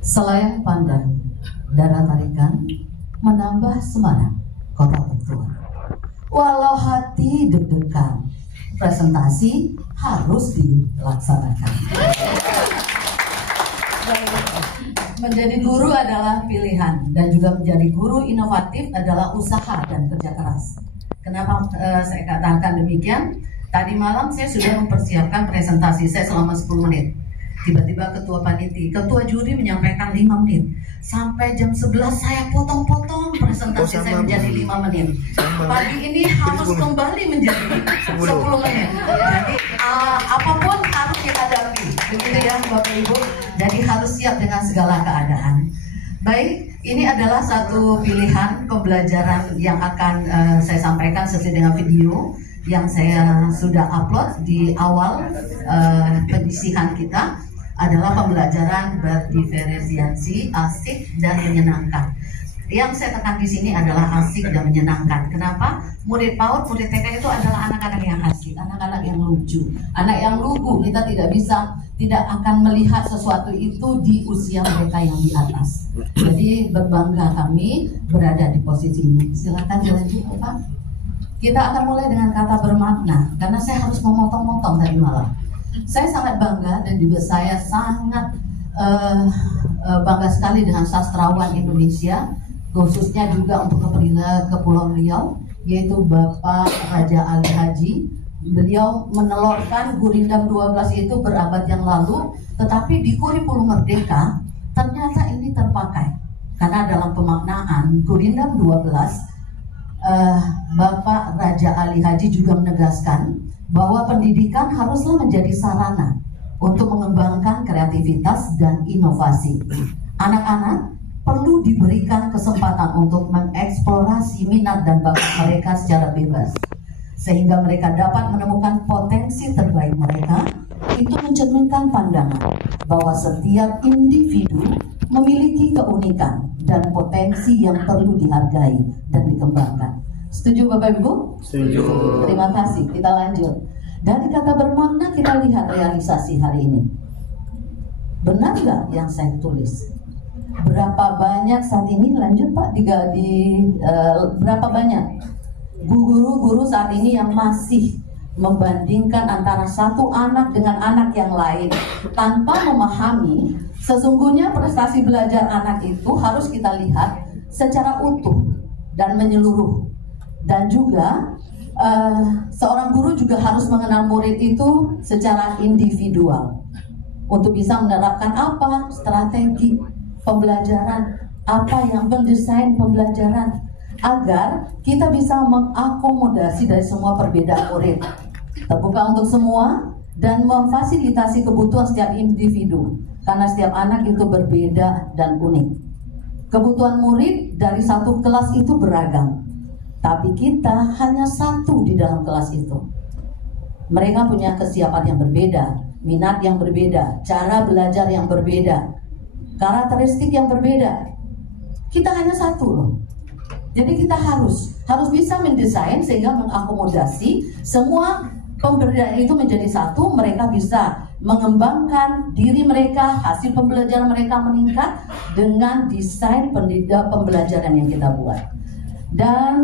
Selayang pandang, darah tarikan, menambah semangat kota tertua. Walau hati deg-degan, presentasi harus dilaksanakan. Menjadi guru adalah pilihan, dan juga menjadi guru inovatif adalah usaha dan kerja keras. Kenapa saya katakan demikian? Tadi malam saya sudah mempersiapkan presentasi saya selama 10 menit. Tiba-tiba ketua juri menyampaikan 5 menit. Sampai jam 11 saya potong-potong presentasi saya menjadi 5 menit. Pagi ini harus kembali menjadi 10 menit. Jadi apapun harus kita hadapi. Begitu ya Bapak Ibu. Jadi harus siap dengan segala keadaan. Baik, ini adalah satu pilihan pembelajaran yang akan saya sampaikan sesuai dengan video yang saya sudah upload di awal penyisihan kita. Adalah pembelajaran berdiferensiasi, asik dan menyenangkan. Yang saya tekan di sini adalah asik dan menyenangkan. Kenapa? Murid PAUD, murid TK itu adalah anak-anak yang asik, anak-anak yang lucu, anak yang lugu. Kita tidak akan melihat sesuatu itu di usia mereka yang di atas. Jadi berbangga kami berada di posisi ini. Silakan dilanjut, Pak. Kita akan mulai dengan kata bermakna, karena saya harus memotong-motong tadi malam. Saya sangat bangga dan juga saya sangat bangga sekali dengan sastrawan Indonesia, khususnya juga untuk Kepulauan Riau, yaitu Bapak Raja Ali Haji. Beliau menelurkan Gurindam 12 itu berabad yang lalu, tetapi di kurikulum Merdeka ternyata ini terpakai. Karena dalam pemaknaan Gurindam 12, Bapak Raja Ali Haji juga menegaskan bahwa pendidikan haruslah menjadi sarana untuk mengembangkan kreativitas dan inovasi. Anak-anak perlu diberikan kesempatan untuk mengeksplorasi minat dan bakat mereka secara bebas, sehingga mereka dapat menemukan potensi terbaik mereka. Itu mencerminkan pandangan bahwa setiap individu memiliki keunikan dan potensi yang perlu dihargai dan dikembangkan. Setuju Bapak Ibu? Setuju. Terima kasih. Kita lanjut. Dari kata bermakna kita lihat realisasi hari ini. Benar nggak yang saya tulis? Berapa banyak saat ini? Lanjut Pak. Berapa banyak guru-guru saat ini yang masih membandingkan antara satu anak dengan anak yang lain tanpa memahami sesungguhnya prestasi belajar anak itu harus kita lihat secara utuh dan menyeluruh. Dan juga seorang guru juga harus mengenal murid itu secara individual untuk bisa menerapkan apa strategi pembelajaran, apa yang mendesain pembelajaran, agar kita bisa mengakomodasi dari semua perbedaan murid, terbuka untuk semua dan memfasilitasi kebutuhan setiap individu, karena setiap anak itu berbeda dan unik. Kebutuhan murid dari satu kelas itu beragam, tapi kita hanya satu di dalam kelas itu. Mereka punya kesiapan yang berbeda, minat yang berbeda, cara belajar yang berbeda, karakteristik yang berbeda. Kita hanya satu loh. Jadi kita harus bisa mendesain sehingga mengakomodasi semua pemberdayaan itu menjadi satu. Mereka bisa mengembangkan diri mereka, hasil pembelajaran mereka meningkat dengan desain pembelajaran yang kita buat. Dan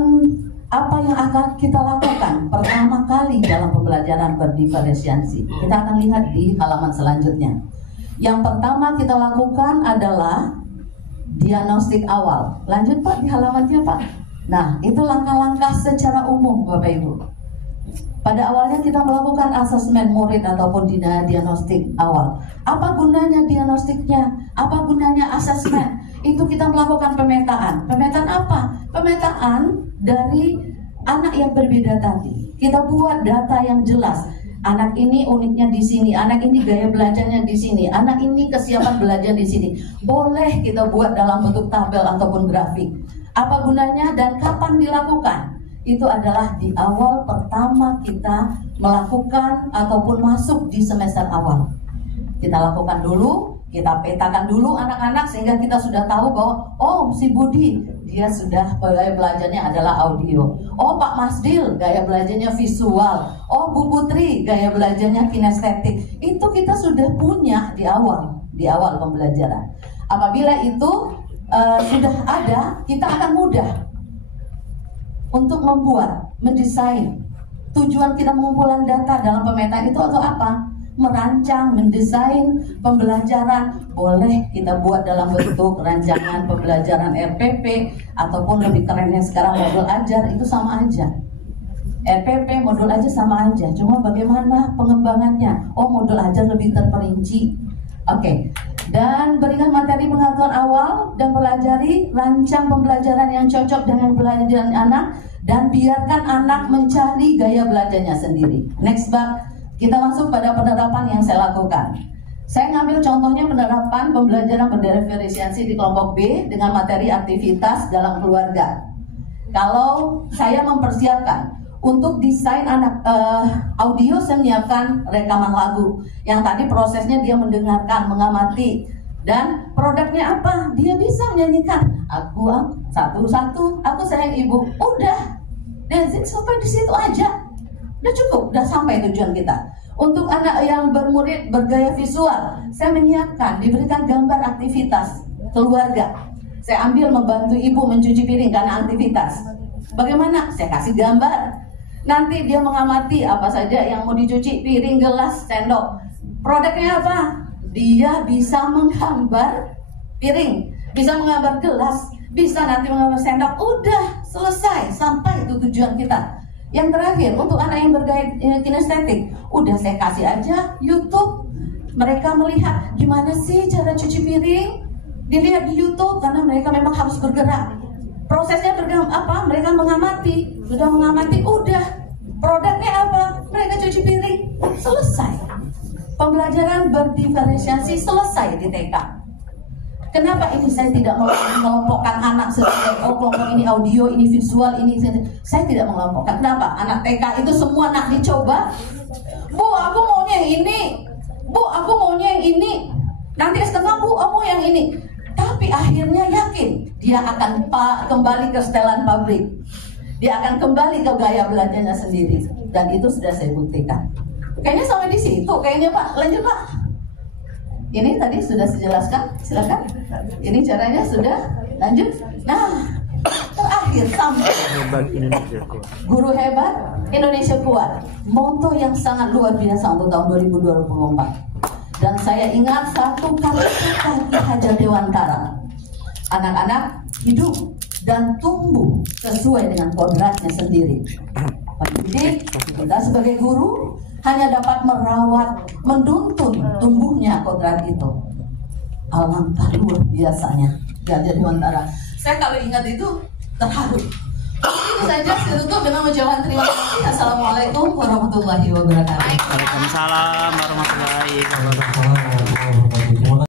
apa yang akan kita lakukan pertama kali dalam pembelajaran berdiferensiasi, kita akan lihat di halaman selanjutnya. Yang pertama kita lakukan adalah diagnostik awal. Lanjut Pak di halamannya Pak. Nah itu langkah-langkah secara umum Bapak Ibu. Pada awalnya kita melakukan asesmen murid ataupun diagnostik awal. Apa gunanya diagnostiknya? Apa gunanya asesmen? Itu kita melakukan pemetaan. Pemetaan apa? Pemetaan dari anak yang berbeda tadi. Kita buat data yang jelas. Anak ini uniknya di sini, anak ini gaya belajarnya di sini, anak ini kesiapan belajar di sini. Boleh kita buat dalam bentuk tabel ataupun grafik. Apa gunanya dan kapan dilakukan? Itu adalah di awal pertama kita melakukan ataupun masuk di semester awal. Kita lakukan dulu, kita petakan dulu anak-anak sehingga kita sudah tahu bahwa oh si Budi dia sudah gaya belajarnya adalah audio. Oh Pak Masdil gaya belajarnya visual. Oh Bu Putri gaya belajarnya kinestetik. Itu kita sudah punya di awal pembelajaran. Apabila itu sudah ada, kita akan mudah untuk membuat, mendesain. Tujuan kita mengumpulkan data dalam pemetaan itu atau apa? Merancang, mendesain pembelajaran. Boleh kita buat dalam bentuk rancangan pembelajaran RPP, ataupun lebih kerennya sekarang modul ajar, itu sama aja. RPP, modul aja sama aja, cuma bagaimana pengembangannya? Oh, modul ajar lebih terperinci. Oke. Dan berikan materi pengetahuan awal dan pelajari, rancang pembelajaran yang cocok dengan pelajaran anak, dan biarkan anak mencari gaya belajarnya sendiri. Next bab, kita masuk pada penerapan yang saya lakukan. Saya ngambil contohnya penerapan pembelajaran berdiferensiasi di kelompok B dengan materi aktivitas dalam keluarga. Kalau saya mempersiapkan untuk desain anak audio, saya menyiapkan rekaman lagu yang tadi prosesnya dia mendengarkan, mengamati, dan produknya apa? Dia bisa menyanyikan aku satu-satu, aku sayang ibu. Udah, dan sampai di situ aja, udah cukup, udah sampai tujuan kita. Untuk anak yang bermurid bergaya visual, saya menyiapkan, diberikan gambar aktivitas keluarga. Saya ambil membantu ibu mencuci piring karena aktivitas. Bagaimana? Saya kasih gambar. Nanti dia mengamati apa saja yang mau dicuci, piring, gelas, sendok. Produknya apa? Dia bisa menggambar piring, bisa menggambar gelas, bisa nanti menggambar sendok. Udah selesai, sampai itu tujuan kita. Yang terakhir, untuk anak yang bergaya kinestetik, udah saya kasih aja YouTube. Mereka melihat gimana sih cara cuci piring, dilihat di YouTube karena mereka memang harus bergerak. Prosesnya apa? Mereka mengamati, sudah mengamati, udah produknya apa? Mereka cuci piring, selesai. Pembelajaran berdiferensiasi selesai di TK. Kenapa ini saya tidak mengelompokkan anak sesuai kelompok ini audio, ini visual, ini saya tidak mengelompokkan. Kenapa? Anak TK itu semua nak dicoba. Bu, aku maunya yang ini. Bu, aku maunya yang ini. Nanti setengah, bu, aku yang ini. Tapi akhirnya yakin dia akan kembali ke setelan pabrik. Dia akan kembali ke gaya belajarnya sendiri. Dan itu sudah saya buktikan. Kayaknya sampai di situ, kayaknya Pak. Lanjut Pak. Ini tadi sudah saya jelaskan. Silakan. Ini caranya sudah. Lanjut. Nah, terakhir sampai Guru Hebat Indonesia Kuat. Moto yang sangat luar biasa untuk tahun 2024. Dan saya ingat satu kali Ki Hajar Dewantara. Anak-anak hidup dan tumbuh sesuai dengan kodratnya sendiri. Pendidik, kita sebagai guru hanya dapat merawat, menuntun tumbuhnya kodrat itu. Alangkah luar biasanya Ki Hajar Dewantara. Saya kalau ingat itu terharu. Itu saja, saya tutup dengan mengucapkan terima kasih. Assalamualaikum warahmatullahi wabarakatuh. Waalaikumsalam warahmatullahi wabarakatuh.